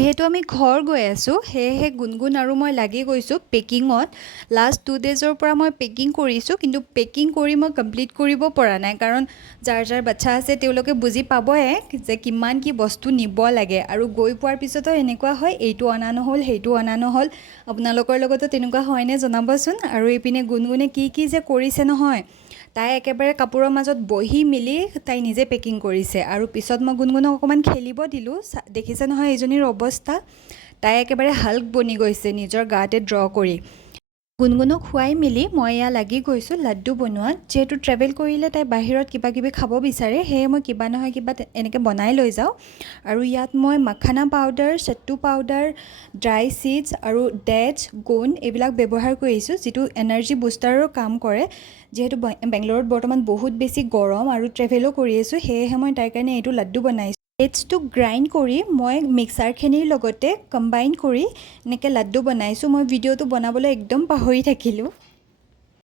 যিহেতু আমি ঘৰ গৈ আছোঁ সেয়েহে গুণগুণ আৰু মই লাগি গৈছোঁ পেকিঙত। লাষ্ট 2 ডেজৰ পৰা মই পেকিং কৰিছোঁ, কিন্তু পেকিং কৰি মই কমপ্লিট কৰিব পৰা নাই, কাৰণ যাৰ যাৰ বাচ্ছা আছে তেওঁলোকে বুজি পাবই যে কিমান কি বস্তু নিব লাগে। আৰু গৈ পোৱাৰ পিছতো এনেকুৱা হয়, এইটো অনা নহ'ল, সেইটো অনা নহ'ল। আপোনালোকৰ লগতো তেনেকুৱা হয়নে জনাবচোন। আৰু এইপিনে গুণগুণে কি কি যে কৰিছে নহয়, তাই একেবাৰে কাপোৰৰ মাজত বহি মেলি তাই নিজে পেকিং কৰিছে। আৰু পিছত মই গুণগুণক অকণমান খেলিব দিলোঁ। দেখিছে নহয় এইজনীৰ অৱস্থা, তাই একেবাৰে হাল্ক বনি গৈছে নিজৰ গাতে ড্ৰ কৰি। গুণগুণক খুৱাই মেলি মই এয়া লাগি গৈছোঁ লাড্ডু বনোৱাত। যিহেতু ট্ৰেভেল কৰিলে তাই বাহিৰত কিবা কিবি খাব বিচাৰে, সেয়ে মই কিবা নহয় কিবা এনেকৈ বনাই লৈ যাওঁ। আৰু ইয়াত মই makhana powder, sattu powder, dry seeds আৰু ডেটছ, গোন্দ এইবিলাক ব্যৱহাৰ কৰিছোঁ, যিটো এনাৰ্জি বুষ্টাৰৰ কাম কৰে। যিহেতু বেংগলোৰত বৰ্তমান বহুত বেছি গৰম আৰু ট্ৰেভেলো কৰি আছোঁ, সেয়েহে মই তাইৰ কাৰণে এইটো লাড্ডু বনাইছোঁ। ডেটছটো গ্ৰাইণ্ড কৰি মই মিক্সাৰখিনিৰ লগতে কম্বাইন কৰি এনেকৈ লাড্ডু বনাইছোঁ। মই ভিডিঅ'টো বনাবলৈ একদম পাহৰি থাকিলোঁ।